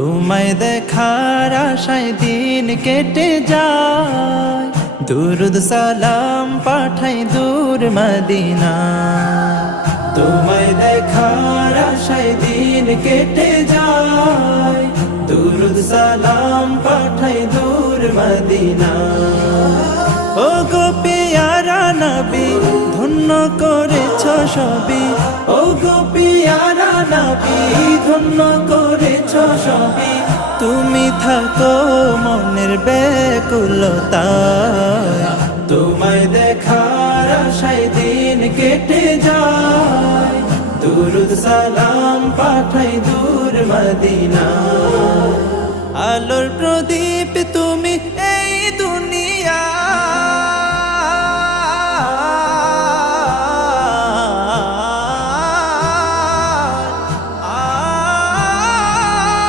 তোমায় দেখার আশায় দিন কেটে যায়, দুরুদ সালাম পাঠাই দূর মদিনা। তোমায় দেখার আশায় দিন কেটে যায়, দুরুদ সালাম পাঠাই দূর মদিনা। ও গো পিয়ারা নবী, ধন্য করেছ সবই। ও গো পিয়ারা নবী, ধন্য করেছ সবই। তুমি থাকো মনের ব্যাকুলতায়, তোমায় দেখার আশায় দিন কেটে যায়, দুরুদ সালাম পাঠাই দূর মদিনা। আলোর প্রদীপ